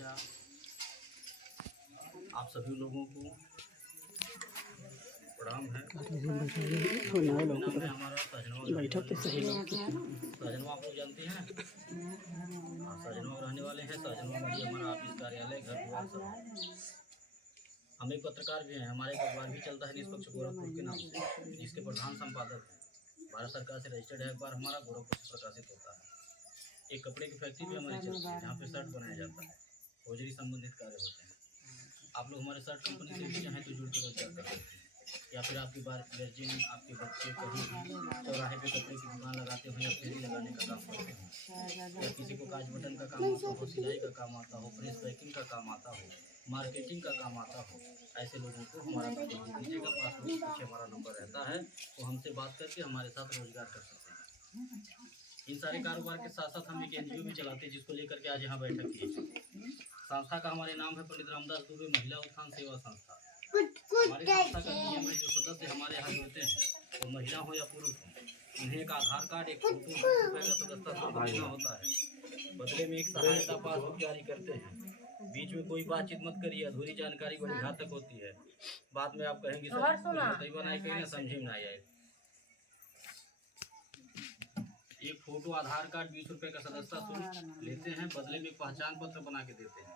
नमस्कार। आप सभी लोगों को प्रणाम है। नाम है हमारा सहजनवा आप लोग जानते हैं। सहजनवा रहने वाले हैं। सहजनवा में हमारा ऑफिस कार्यालय घर द्वार सब। हम एक पत्रकार भी हैं। हमारे एक अखबार भी चलता है निष्पक्ष गोरखपुर के नाम से, जिसके प्रधान संपादक हैं। भारत सरकार से रजिस्टर्ड है। अखबार हमारा गोरखपुर से प्रकाशित होता है। एक कपड़े की फैक्ट्री भी हमारी चलती है, जहाँ पे शर्ट बनाया जाता है। हौजरी संबंधित कार्य होते हैं। आप लोग हमारे शर्ट कंपनी से भी चाहें तो जुड़ कर रोजगार कर सकते हैं, या फिर आपकी बार वर्जिन आपके बच्चे कहीं भी चौराहे पे कपड़े की दुकान लगाते हो या फेरी लगाने का काम करते हो, या किसी को काज बटन का काम आता हो, सिलाई का काम आता हो, प्रेस पैकिंग का काम आता हो, मार्केटिंग का काम आता हो, ऐसे लोगों को हमारा नंबर दे दीजिएगा। पासबुक के पीछे हमारा नंबर रहता है, तो हमसे बात करके हमारे साथ रोजगार कर सकते हैं। इन सारे कारोबार के साथ साथ हम एक एनजीओ भी चलाते हैं, जिसको लेकर के आज यहाँ बैठक की है। संस्था का हमारे नाम है पंडित रामदास दुबे महिला उत्थान सेवा संस्था। हमारी संस्था का नियम है, जो सदस्य हमारे यहाँ जुड़ते हैं वो महिला हो या पुरुष हो, उन्हें एक आधार कार्ड, एक फोटो, ₹10 का सदस्यता शुल्क देना होता है। बदले में एक सहायता पासबुक जारी करते हैं। बीच में कोई बातचीत मत करिए, अधूरी जानकारी बड़ी घातक होती है। बाद में आप कहेंगे सर समझे ना आए। एक फोटो, आधार कार्ड, ₹20 का सदस्यता शुल्क लेते हैं। बदले में पहचान पत्र बना के देते हैं।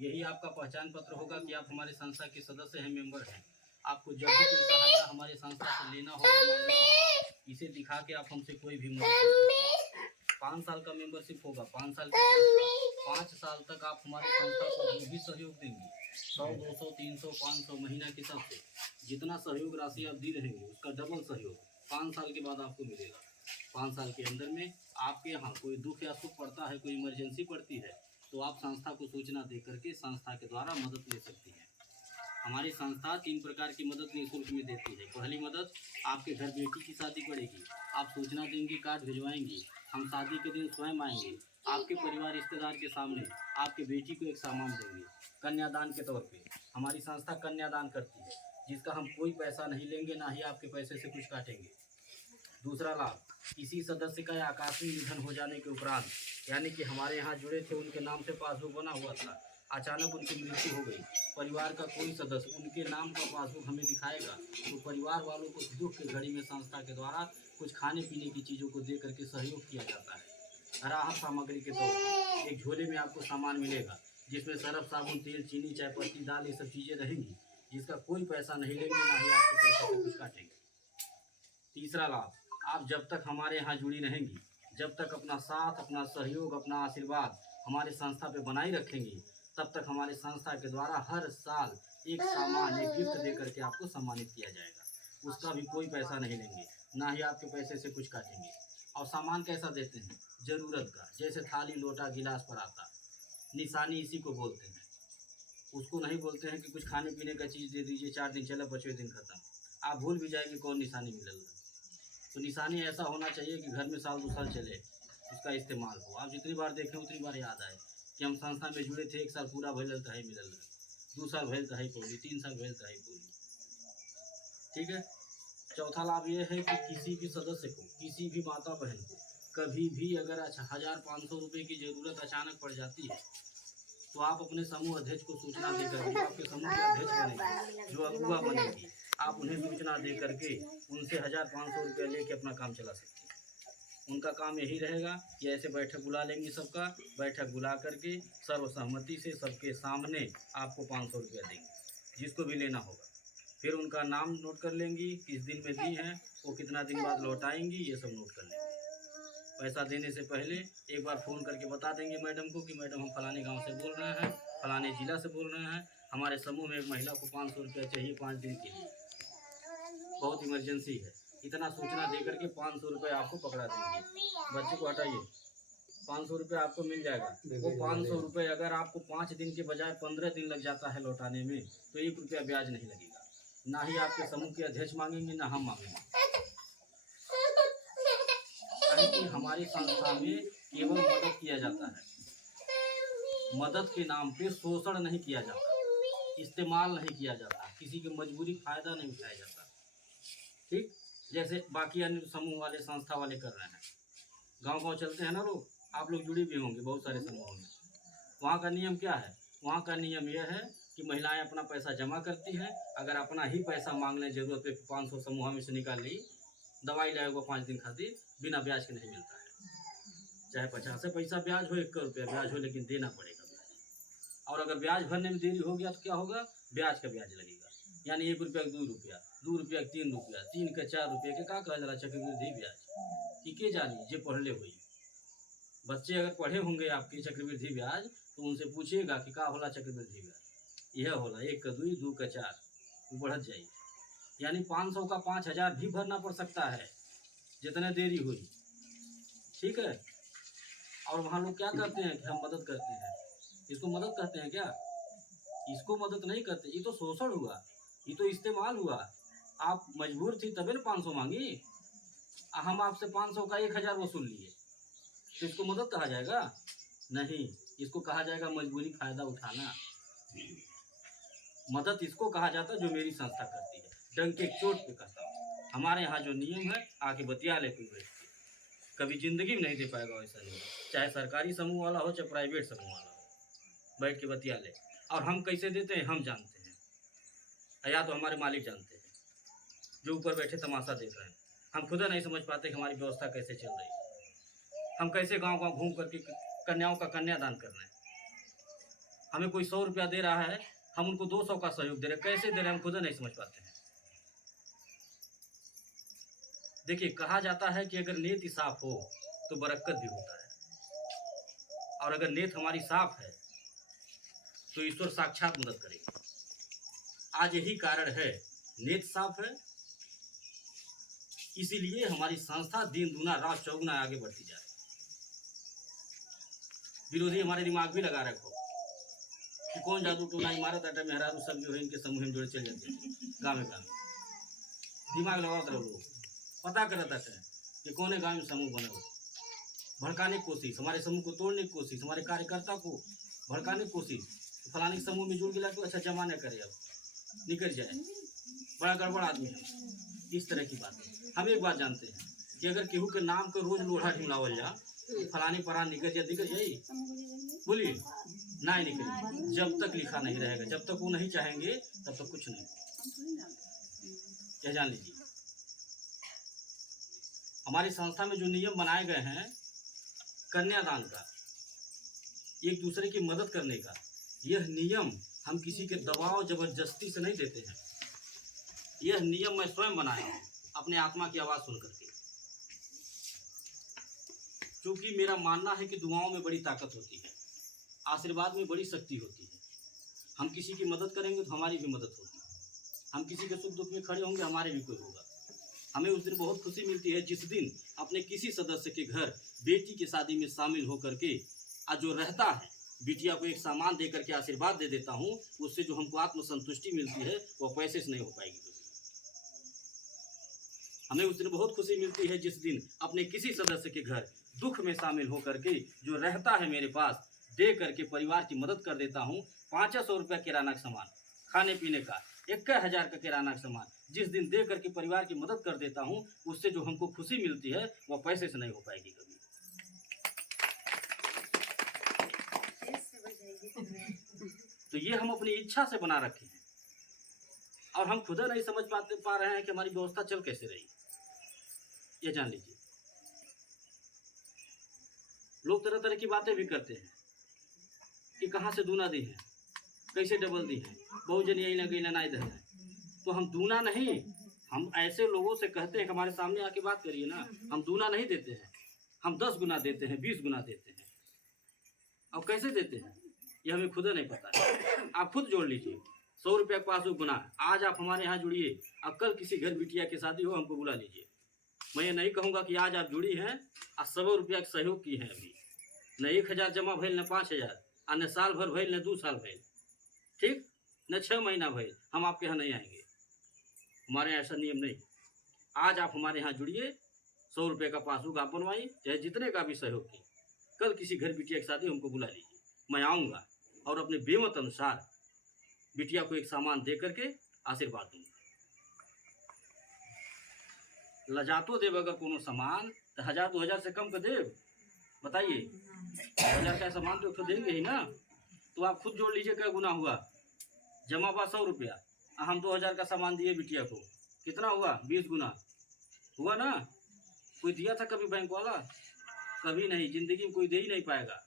यही आपका पहचान पत्र होगा कि आप हमारे संस्था के सदस्य हैं, मेंबर हैं। आपको जब भी कोई सहायता हमारे संस्था से लेना हो, इसे दिखा के आप हमसे कोई भी मदद। 5 साल का मेंबरशिप होगा। 5 साल 5 साल तक आप हमारे संस्था को जो भी सहयोग देंगे, 100, 200, 300, 500 महीना के हिसाब से जितना सहयोग राशि आप दी रहेंगे, उसका डबल सहयोग 5 साल के बाद आपको मिलेगा। 5 साल के अंदर में आपके यहाँ कोई दुख या सुख पड़ता है, कोई इमरजेंसी पड़ती है, तो आप संस्था को सूचना दे करके संस्था के द्वारा मदद ले सकती हैं। हमारी संस्था 3 प्रकार की मदद निःशुल्क में देती है। पहली मदद, आपके घर बेटी की शादी पड़ेगी, आप सूचना देंगे, कार्ड भिजवाएंगे, हम शादी के दिन स्वयं आएंगे, आपके परिवार रिश्तेदार के सामने आपके बेटी को एक सामान देंगे कन्यादान के तौर पे। हमारी संस्था कन्यादान करती है, जिसका हम कोई पैसा नहीं लेंगे, ना ही आपके पैसे से कुछ काटेंगे। दूसरा लाभ, किसी सदस्य का आकस्मिक निधन हो जाने के उपरांत, यानी कि हमारे यहाँ जुड़े थे, उनके नाम से पासबुक बना हुआ था, अचानक उनकी मृत्यु हो गई, परिवार का कोई सदस्य उनके नाम का पासबुक हमें दिखाएगा, तो परिवार वालों को दुख की घड़ी में संस्था के द्वारा कुछ खाने पीने की चीज़ों को दे करके सहयोग किया जाता है। राहत सामग्री के तौर पर एक झोले में आपको सामान मिलेगा, जिसमें सरफ, साबुन, तेल, चीनी, चाय पत्ती, दाल, ये सब चीज़ें रहेंगी, जिसका कोई पैसा नहीं लेंगे, ना ही आपके पैसे से कुछ काटेंगे। तीसरा लाभ, आप जब तक हमारे यहाँ जुड़ी रहेंगी, जब तक अपना साथ, अपना सहयोग, अपना आशीर्वाद हमारे संस्था पे बनाए रखेंगी, तब तक हमारे संस्था के द्वारा हर साल एक सामान, एक गिफ्ट दे करके आपको सम्मानित किया जाएगा। उसका भी कोई पैसा नहीं लेंगे, ना ही आपके पैसे से कुछ काटेंगे। और सामान कैसा देते हैं? ज़रूरत का, जैसे थाली, लोटा, गिलास पर आता, निशानी इसी को बोलते हैं। उसको नहीं बोलते हैं कि कुछ खाने पीने का चीज़ दे दीजिए, 4 दिन चला, 5वें दिन खत्म। आप भूल भी जाएंगे कौन निशानी मिल रहा है। तो निशानी ऐसा होना चाहिए कि घर में साल 2 साल चले, उसका इस्तेमाल हो। आप जितनी बार देखें उतनी बार याद आए कि हम संस्था में जुड़े थे, 1 साल पूरा भैल है मिलल, 2 साल भैल है पौली, 3 साल भैल है पौली। ठीक है। चौथा लाभ ये है कि किसी भी सदस्य को, किसी भी माता बहन को कभी भी अगर 1500 रुपये की ज़रूरत अचानक पड़ जाती है, तो आप अपने समूह अध्यक्ष को सूचना देकर, जो आपके समूह के अध्यक्ष बनेंगे, जो अगुवा बनेगी, आप उन्हें सूचना दे करके उनसे 1500 रुपये लेके अपना काम चला सकते हैं। उनका काम यही रहेगा कि ऐसे बैठक बुला लेंगी, सबका बैठक बुला करके सर्वसहमति से सबके सामने आपको 500 रुपया देंगे, जिसको भी लेना होगा। फिर उनका नाम नोट कर लेंगी, किस दिन में दी हैं, वो कितना दिन बाद लौटाएंगी, ये सब नोट कर लेंगे। पैसा देने से पहले एक बार फ़ोन करके बता देंगे मैडम को कि मैडम हम फलाने गांव से बोल रहे हैं, फलाने ज़िला से बोल रहे हैं, हमारे समूह में एक महिला को 500 रुपया चाहिए 5 दिन के लिए, बहुत इमरजेंसी है। इतना सूचना दे करके 500 रुपये आपको पकड़ा देंगे। बच्चे को हटाइए, 500 रुपये आपको मिल जाएगा। वो 500 रुपये अगर आपको 5 दिन के बजाय 15 दिन लग जाता है लौटाने में, तो 1 रुपया ब्याज नहीं लगेगा। ना ही आपके समूह के अध्यक्ष मांगेंगे, ना हम मांगेंगे। कि हमारी संस्था में केवल मदद किया जाता है, मदद के नाम पे शोषण नहीं किया जाता, इस्तेमाल नहीं किया जाता, किसी की मजबूरी फ़ायदा नहीं उठाया जाता। ठीक, जैसे बाकी अन्य समूह वाले, संस्था वाले कर रहे हैं। गांव-गांव चलते हैं ना लोग, आप लोग जुड़े भी होंगे बहुत सारे समूहों में। वहाँ का नियम क्या है? वहाँ का नियम यह है कि महिलाएं अपना पैसा जमा करती हैं, अगर अपना ही पैसा मांगने जरूरत पे 500 समूह में से निकाल ली, दवाई लाएगा 5 दिन खातिर बिना ब्याज के नहीं मिलता है। चाहे 50 पैसा ब्याज हो, 1 रुपया ब्याज हो, लेकिन देना पड़ेगा ब्याज। और अगर ब्याज भरने में देरी हो गया तो क्या होगा? ब्याज का ब्याज लगेगा, यानी 1 रुपया का 2 रुपया, 2 रुपया का 3 रुपया, 3 का 4 रुपये के का कहा जरा चक्रवृद्धि ब्याज। कि के जानी जे पढ़ले हुई बच्चे अगर पढ़े होंगे आपके चक्रवृद्धि ब्याज, तो उनसे पूछिएगा कि का होला चक्रवृद्धि ब्याज। यह होला 1 का 2, 2 का 4, वो बढ़त जाएगी। यानी 500 का 5000 भी भरना पड़ सकता है, जितने देरी हुई। ठीक है। और वहाँ लोग क्या करते हैं कि हम मदद करते हैं, इसको मदद कहते हैं क्या? इसको मदद नहीं करते, ये तो शोषण हुआ, ये तो इस्तेमाल हुआ। आप मजबूर थी तभी ना 500 मांगी, हम आपसे 500 का 1000 वसूल लिए, तो इसको मदद कहा जाएगा? नहीं, इसको कहा जाएगा मजबूरी फायदा उठाना। मदद इसको कहा जाता है जो मेरी संस्था करती है, डंके चोट पे कहता हूँ। हमारे यहाँ जो नियम है, आके बतिया ले कोई बैठ के, कभी जिंदगी में नहीं दे पाएगा वैसा नियम, चाहे सरकारी समूह वाला हो चाहे प्राइवेट समूह वाला हो, बैठ के बतिया ले। और हम कैसे देते हैं हम जानते हैं, या तो हमारे मालिक जानते हैं जो ऊपर बैठे तमाशा देख रहे हैं। हम खुद नहीं समझ पाते कि हमारी व्यवस्था कैसे चल रही है। हम कैसे गांव गांव घूम करके कन्याओं का कन्यादान कर रहे हैं। हमें कोई 100 रुपया दे रहा है, हम उनको 200 का सहयोग दे रहे हैं, कैसे दे रहे हैं हम खुद नहीं समझ पाते हैं। देखिए, कहा जाता है कि अगर नीयत साफ हो तो बरकत भी होता है, और अगर नीयत हमारी साफ है तो ईश्वर साक्षात मदद करेगी। आज यही कारण है, नीयत साफ है, इसीलिए हमारी संस्था दिन दूना रात चौगुना आगे बढ़ती जा रही है। विरोधी हमारे दिमाग भी लगा रखो कि कौन जादू टोना इमारत आटा मेहरारू सब जो है इनके समूह में जुड़े चल जाते हैं गाँव में। दिमाग लगाते रहो, लोग पता करता है कि कौन है गाँव में समूह बने हो, भड़काने की कोशिश, हमारे समूह को तोड़ने की कोशिश, हमारे कार्यकर्ता को भड़काने की कोशिश, फलाने समूह में जुड़ गया तो अच्छा जमा न करे, अब निकल जाए, बड़ा गड़बड़ आदमी है। इस तरह की बात है। हम एक बात जानते हैं कि अगर केहू के नाम को रोज लोढ़ा ढिमलावल जा, फलानी परान निकल जाई, बोलिए नहीं निकले। जब तक लिखा नहीं रहेगा, जब तक वो नहीं चाहेंगे तब तक कुछ नहीं। यह जान लीजिए, हमारी संस्था में जो नियम बनाए गए हैं कन्यादान का, एक दूसरे की मदद करने का, यह नियम हम किसी के दबाव जबरदस्ती से नहीं देते हैं। यह नियम मैं स्वयं बनाया हूँ अपने आत्मा की आवाज़ सुन करके, क्योंकि मेरा मानना है कि दुआओं में बड़ी ताकत होती है, आशीर्वाद में बड़ी शक्ति होती है। हम किसी की मदद करेंगे तो हमारी भी मदद होगी, हम किसी के सुख दुख में खड़े होंगे हमारे भी कोई होगा। हमें उस दिन बहुत खुशी मिलती है जिस दिन अपने किसी सदस्य के घर बेटी की शादी में शामिल होकर के जो रहता है, बिटिया को एक सामान दे करके आशीर्वाद दे देता हूँ, उससे जो हमको आत्मसंतुष्टि मिलती है वो पैसे से नहीं हो पाएगी। हमें उस दिन बहुत खुशी मिलती है जिस दिन अपने किसी सदस्य के घर दुख में शामिल होकर के जो रहता है मेरे पास, दे करके परिवार की मदद कर देता हूँ। 500 रुपया किराना का सामान, खाने पीने का 1000 का किराना का सामान जिस दिन दे करके परिवार की मदद कर देता हूँ, उससे जो हमको खुशी मिलती है वह पैसे से नहीं हो पाएगी कभी। तो ये हम अपनी इच्छा से बना रखे हैं, और हम खुद नहीं समझ पा रहे हैं कि हमारी व्यवस्था चल कैसे रही। ये जान लीजिए, लोग तरह तरह की बातें भी करते हैं कि कहाँ से दूना दी है, कैसे डबल दी है, बहुजन यही ना गई ना इधर है। तो हम दूना नहीं, हम ऐसे लोगों से कहते हैं कि हमारे सामने आके बात करिए ना, हम दूना नहीं देते हैं, हम 10 गुना देते हैं, 20 गुना देते हैं। अब कैसे देते हैं ये हमें खुद नहीं पता है। आप खुद जोड़ लीजिए, 100 रुपया का पासबुक बना, आज आप हमारे यहाँ जुड़िए, अब कल किसी घर बिटिया की शादी हो हमको बुला लीजिए। मैं ये नहीं कहूँगा कि आज आप जुड़ी हैं और 100 रुपया का सहयोग की हैं, अभी न 1000 जमा भैल न 5000, और न साल भर भैल न 2 साल भैल, ठीक न 6 महीना भैल, हम आपके यहाँ नहीं आएंगे। हमारे यहाँ ऐसा नियम नहीं। आज आप हमारे यहाँ जुड़िए, 100 रुपये का पासबुक आप बनवाइए, चाहे जितने का भी सहयोग की, कल किसी घर बिटिया की शादी हमको बुला लीजिए, मैं आऊँगा और अपने बेमत अनुसार बिटिया को एक सामान दे करके आशीर्वाद दूंगा। लजातो देव अगर कोनो सामान तो 1000-2000 से कम कर देव, बताइए 1000 का सामान तो देंगे ही ना। तो आप खुद जोड़ लीजिए क्या गुना हुआ। जमा हुआ 100 रुपया, हम 2000 का सामान दिए बिटिया को, कितना हुआ 20 गुना हुआ ना। कोई दिया था कभी बैंक वाला? कभी नहीं, जिंदगी में कोई दे ही नहीं पाएगा।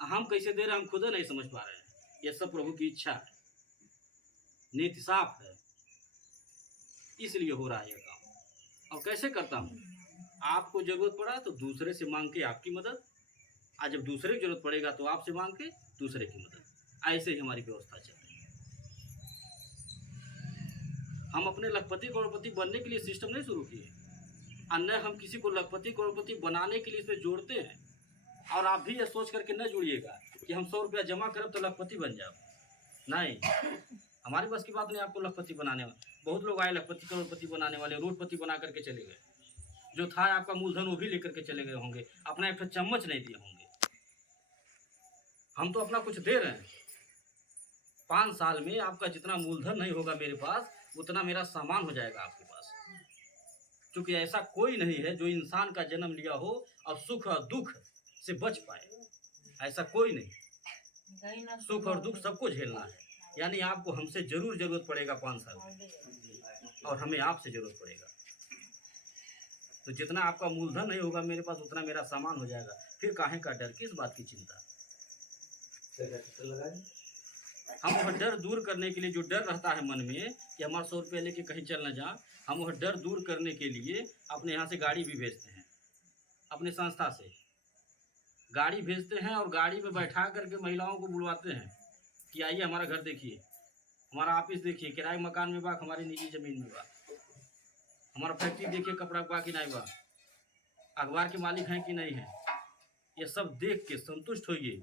हम कैसे दे रहे हैं हम खुद नहीं समझ पा रहे हैं। ये सब प्रभु की इच्छा है, नीति साफ है, इसलिए हो रहा है ये काम। और कैसे करता हूँ, आपको जरूरत पड़ा तो दूसरे से मांग के आपकी मदद, आज जब दूसरे की जरूरत पड़ेगा तो आपसे मांग के दूसरे की मदद, ऐसे ही हमारी व्यवस्था चल रही है। हम अपने लखपति करोड़पति बनने के लिए सिस्टम नहीं शुरू किए, अन्य हम किसी को लखपति करोड़पति बनाने के लिए इसमें जोड़ते हैं। और आप भी ये सोच करके न जुड़िएगा कि हम 100 रुपया जमा करें तो लखपति बन जाओ, नहीं, हमारे बस की बात नहीं आपको लखपति बनाने वाले। बहुत लोग आए लखपति करोड़पति बनाने वाले, रोडपति बना करके चले गए, जो था आपका मूलधन वो भी लेकर के चले गए होंगे, अपना एक चम्मच नहीं दिए होंगे। हम तो अपना कुछ दे रहे हैं। 5 साल में आपका जितना मूलधन नहीं होगा मेरे पास, उतना मेरा सामान हो जाएगा आपके पास। क्योंकि ऐसा कोई नहीं है जो इंसान का जन्म लिया हो और सुख और दुख से बच पाए, ऐसा कोई नहीं। सुख और दुख सबको झेलना है, यानी आपको हमसे जरूर जरूरत पड़ेगा 5 साल में, और हमें आपसे जरूरत पड़ेगा। तो जितना आपका मूलधन नहीं होगा मेरे पास, उतना मेरा सामान हो जाएगा। फिर काहे का डर, किस बात की चिंता। हम वह डर दूर करने के लिए, जो डर रहता है मन में कि हमारा 100 रुपये लेके कहीं चल न जा, हम वह डर दूर करने के लिए अपने यहाँ से गाड़ी भी भेजते हैं, अपने संस्था से गाड़ी भेजते हैं, और गाड़ी में बैठा करके महिलाओं को बुलवाते हैं कि आइए हमारा घर देखिए, हमारा ऑफिस देखिए, किराए मकान में बा, हमारी निजी ज़मीन में बा, हमारा फैक्ट्री देखिए, कपड़ा बा कि नहीं बा, अखबार के मालिक हैं कि नहीं है। ये सब देख के संतुष्ट होइए,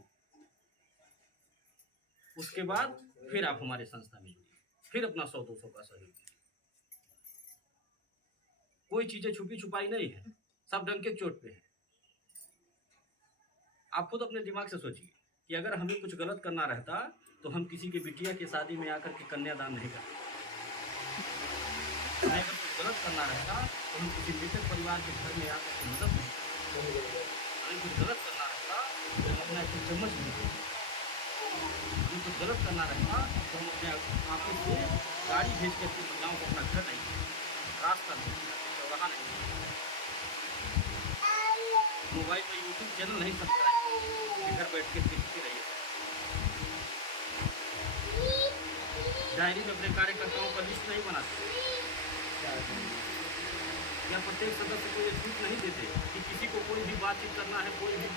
उसके बाद फिर आप हमारे संस्था में जुड़िए, फिर अपना 100-200 का सहयोग दीजिए। कोई चीजें छुपी छुपाई नहीं है, सब डंके के चोट पे है। आप खुद अपने दिमाग से सोचिए कि अगर हमें कुछ गलत करना रहता तो हम किसी के बिटिया की शादी में आकर के कन्यादान नहीं करते। अगर कुछ गलत करना रहता तो हम किसी मृतक परिवार के घर में आकर के मदद नहीं करते। अगर कुछ गलत करना रहता तो हम अपना एक चम्मच नहीं देते। अगर कुछ गलत करना रहता तो हम अपने ऑफिस से गाड़ी भेज करके महिलाओं को अपना घर नहीं, रास्ता नहीं, चौराहा नहीं, मोबाइल पर यूट्यूब चैनल नहीं सब्सक्राइब, घर बैठ के देखते रहिए। डायरी में अपने कार्यकर्ताओं का लिस्ट नहीं बनाते, या प्रत्येक सदस्य को ये छूट नहीं देते कि किसी को कोई भी बातचीत करना है, कोई भी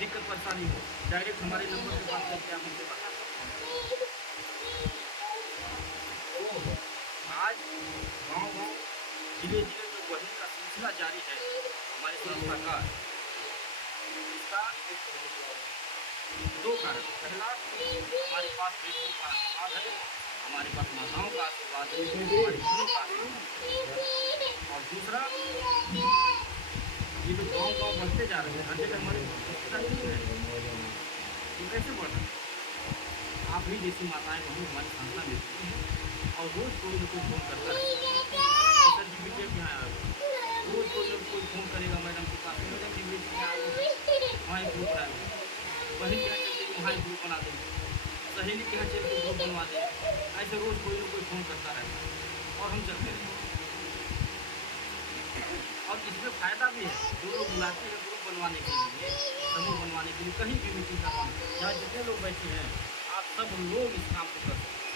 दिक्कत परेशानी हो, डायरेक्ट हमारे नंबर पे बात करके आप हमसे बता सकते हैं। आज गाँव-गाँव, जिले-जिले जो बढ़ने का सिलसिला जारी है हमारे संस्था का, इसका 2 कारण। पहला, हमारे पास बेटियों का आशीर्वाद है, हमारे पास माताओं का आशीर्वाद है, हमारी बहनों का आशीर्वाद है। और दूसरा, ये जो गाँव-गाँव बढ़ते जा रहे हैं, हर जगह हमारे रिश्तेदारी नहीं है, ये कैसे बढ़ रहा है? आप भी जैसी माताएं बहनों हमारी संस्था में होती हैं, और रोज कोई न कोई फोन करता है, सर जी बिटिया के यहाँ आ गए, रोज कोई न कोई फोन करेगा मैडम के पास, मैडम जी बेटी यहाँ आ गए, वहाँ एक ग्रुप बनाएंगे, बहन के यहाँ चलते वहाँ एक ग्रुप बना देंगे, सहेली के यहाँ चल के ग्रुप बनवा देंगे। ऐसे रोज कोई न कोई फोन करता रहता है, और हम चलते रहते हैं। और इसमें फायदा भी है, जो लोग बुलाते हैं ग्रुप बनवाने के लिए, समूह बनवाने के लिए, कहीं भी मीटिंग करवाने, जहाँ जितने लोग बैठे हैं, आप सब लोग इस काम को कर सकते हैं।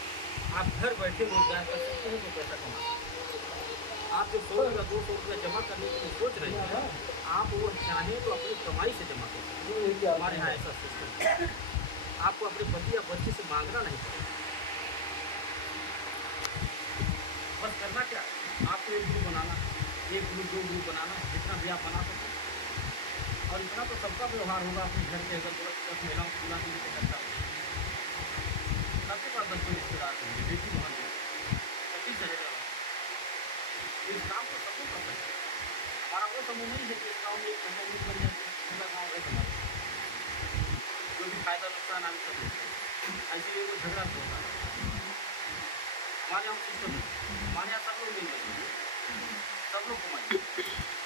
आप घर बैठे रोजगार कर सकते हैं, तो पैसा कमा सकते हैं। आप जो 100 रुपया 200 रुपया जमा करने के लिए सोच रहे हैं, आप वो चाहें तो अपनी कमाई से जमा कर सकते हैं। हमारे यहाँ ऐसा सिस्टम है, आपको अपने पति या बच्चे से मांगना नहीं पड़ेगा। बस करना क्या, आपको एक ग्रुप बनाना, 1 ग्रुप 2 ग्रुप बनाना, जितना भी आप बना सकते। और इतना तो सबका व्यवहार होगा अपने घर के अगर 10 महिलाओं को बुला के करता है, सबके पास 10 रिश्तेदार होंगे, बेटी बहन होंगे, पति चलेगा। इस काम को सबको कर सकते हैं। हमारा वो समूह नहीं है कि इस गाँव में एक समूह बन जाए, पूरा गाँव है हमारा, जो भी फायदा नुकसान हम सब ऐसे ही वो झगड़ा होता है। हमारे यहाँ सिस्टम है, हमारे यहाँ सब लोग मिल जाएंगे, सब लोग कमाएंगे।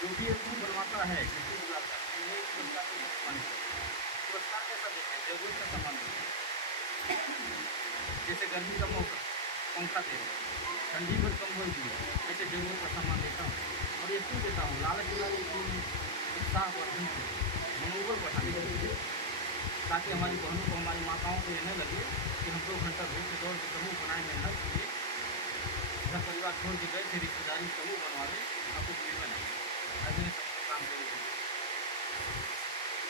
जो भी एक ग्रुप बनवाता है, किसी बुलाता है, एक पुरस्कार कैसा देते हैं, जरूरत का सामान देते हैं। जैसे गर्मी का मौसम पंखा दे रहे, ठंडी में कंबल दिए, ऐसे जरूरत का सामान देता हूँ। और ये क्यों देता हूँ, लालच दिलाने के लिए, उत्साह बढ़ाने के लिए, मनोबल बढ़ाने के लिए, ताकि हमारी बहनों को, हमारी माताओं को ये न लगे कि हम 2 घंटा धूप में दौड़ के समूह बनाए, मेहनत किए, घर परिवार छोड़ के गए थे, रिश्तेदारी समूह बनवाने, अब कुछ मिलना नहीं, ऐसे सबको काम करेंगे।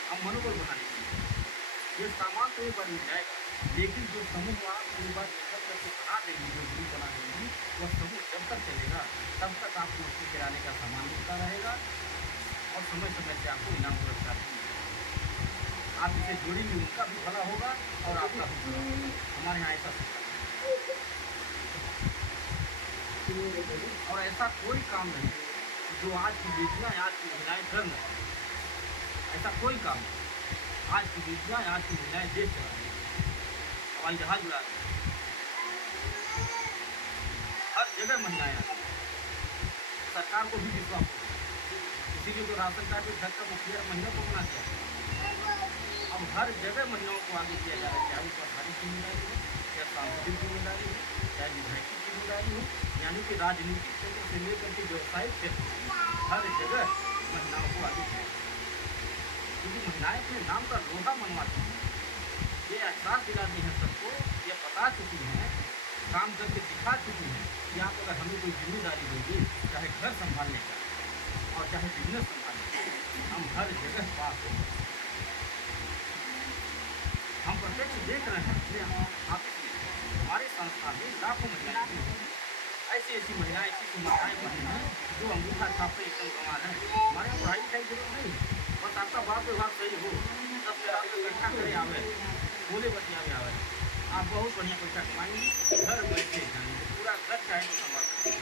हम मनोबल बढ़ाने के लिए ये सामान तो एक बार मिल जाएगा, लेकिन जो समूह आप पूरी बात मेहनत करके बना देंगी, जो ग्रुप बना देंगी, वह समूह जब तक चलेगा तब तक आपको उसके किराने का सामान मिलता रहेगा और समय समय से आपको इनाम पुरस्कार भी मिलेगा। आप इसे जोड़ेंगे, उनका भी भला होगा और आपका भी भला होगा। हमारे यहाँ ऐसा सिस्टम है। और ऐसा कोई काम नहीं जो आज की बेटियाँ, आज की महिलाएं कर न पाएं। ऐसा कोई काम नहीं। आज की बेटियाँ, आज की महिलाएं देश चला रही हैं, हवाई जहाज उड़ा रही हैं, हर जगह महिलाएं आती हैं। सरकार को भी विश्वास हो, इसीलिए तो राशन कार्ड में घर का मुखिया महिला को बना दिया। अब हर जगह महिलाओं को आगे किया जा रहा है, चाहे वो सरकारी जिम्मेदारी हो, चाहे सांसदीय जिम्मेदारी हो, चाहे विधायक की जिम्मेदारी हो, यानी कि राजनीतिक क्षेत्र से लेकर के व्यवसायिक क्षेत्र, हर जगह महिलाओं को आगे किया। क्योंकि महिलाएं अपने नाम का लोहा मनवाती हैं, ये एहसास दिलाती हैं सबको, ये बता चुकी हैं, काम करके दिखा चुकी हैं कि आप अगर हमें कोई जिम्मेदारी दोगे, चाहे घर संभालने का और चाहे बिजनेस संभालने का, हम हर जगह पास होंगे। हम प्रत्यक्ष देख रहे हैं अपने ऑफिस में, हमारे संस्था में लाखों महिलाएं ऐसी ऐसी महिलाएं, ऐसी माताएं बनी हैं जो अंगूठा छाप पे एकदम कमाल है। हमारे यहाँ पढ़ाई लिखाई जरूरत नहीं, बस आपका बात व्यवहार सही हो, तब से आप इकट्ठा करे आवे, बोले बतियावे आवे, आप बहुत बढ़िया पैसा कमाएंगे, घर बैठे जाएंगे, पूरा घर चाहे तो संभाल सकते।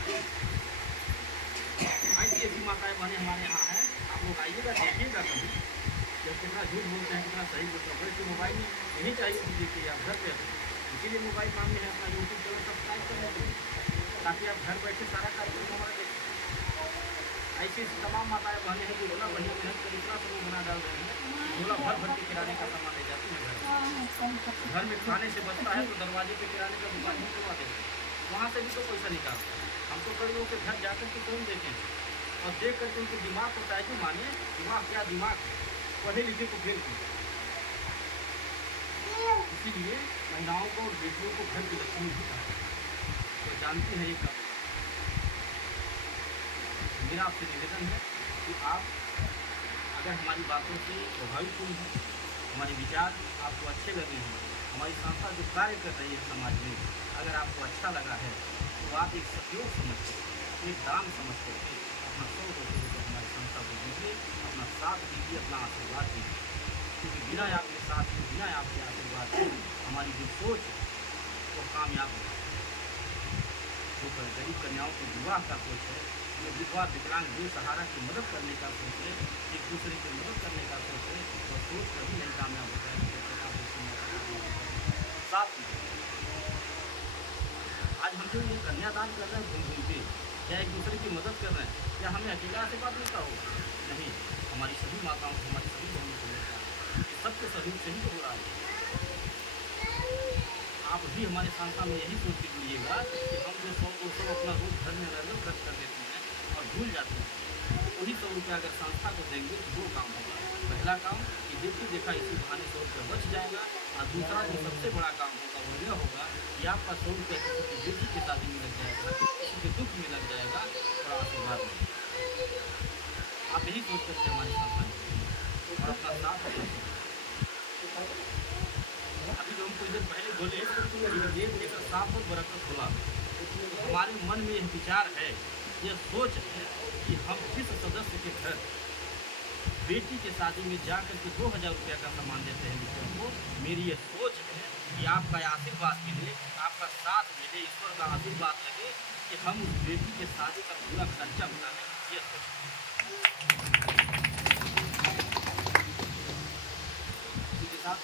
ऐसी ऐसी माताएं बने हमारे यहाँ हैं, आप लोग आइएगा, देखिएगा कभी, जब कितना झूठ बोलते हैं, कितना सही बोलते हैं। वैसे मोबाइल में यही चाहिए कि देखिए आप घर पे, इसीलिए मोबाइल मांगे हैं, अपना यूट्यूब चैनल सब्सक्राइब कर लेते, ताकि आप घर बैठे सारा कार्यक्रम हमारा देखें। ऐसी ऐसी तमाम माताएं बहने हैं जो बड़ा बढ़िया मेहनत कर इतना समूह बना डाल रहे हैं, झोला भर भर के किराने का सामान ले जाती हैं घर में खाने से बचता है तो दरवाजे पे किराने का दुकान ही करवा देते हैं, वहाँ से भी तो पैसा निकालते हैं। हम तो कई लोगों के घर जाकर के कौन देखें और देख करके उनके दिमाग को चाहिए, मानिए दिमाग क्या दिमाग, पढ़े लिखे को फेल किया। इसीलिए महिलाओं को और बेटियों को घर की लक्ष्मी भी कहा, तो जानती है ये कब। मेरा आपसे निवेदन है कि आप अगर हमारी बातों से प्रभावित हुई हैं, हमारे विचार आपको अच्छे लगे हैं, हमारी संस्था जो कार्य कर रही है समाज में अगर आपको अच्छा लगा है, तो आप एक सहयोग समझ के, एक दान समझ करके अपना 100-200 रुपये हमारी संस्था को दीजिए, अपना साथ दीजिए, अपना आशीर्वाद दीजिए। क्योंकि बिना आपके साथ में, बिना आपके आशीर्वाद से हमारी जो सोच वो कामयाब नहीं। जो गरीब कन्याओं के विवाह का सोच है, जो विधवा विकलांग बेसहारा की मदद करने का सोच है, एक दूसरे की मदद करने का सोच है, और सोच कभी नहीं कामयाब होता है। साथ में आज हम जो ये कन्यादान कर रहे हैं घूम घूम के, क्या एक दूसरे की मदद कर रहे हैं, क्या हमें अकेला आशीर्वाद मिलता हो? नहीं, हमारी सभी माताओं को, हमारी सभी बहनों को मिलता है, सबके सहयोग से ही तो हो रहा है। आप भी हमारे संस्था में यही सोच के जुड़िएगा कि हम जो 100-200 अपना रोज घर में रहकर खर्च कर देते हैं और भूल जाते हैं, वही 100 रुपया अगर संस्था को देंगे तो 2 काम होगा। पहला काम कि देखी देखा इसी बहाने 100 रुपया बच जाएगा, और दूसरा जो सबसे बड़ा काम होगा वो यह होगा कि आपका 100 रुपया किसी की बेटी की शादी में लग जाएगा, किसी के दुख में लग जाएगा, और आशीर्वाद में। आप यही सोच करके हमारी संस्था में और अपना साथ अभी जो हम कुछ देर पहले बोले देख लेकर साफ और बरकत होला, हमारे मन में यह विचार है, यह सोच है कि हम जिस सदस्य के घर बेटी के शादी में जाकर के 2000 रुपया का सामान देते हैं बच्चों को, मेरी ये सोच है कि आपका आशीर्वाद मिले, आपका साथ मिले, ईश्वर का आशीर्वाद लगे कि हम उस बेटी के शादी का पूरा खर्चा उठा लें। ये सोच के साथ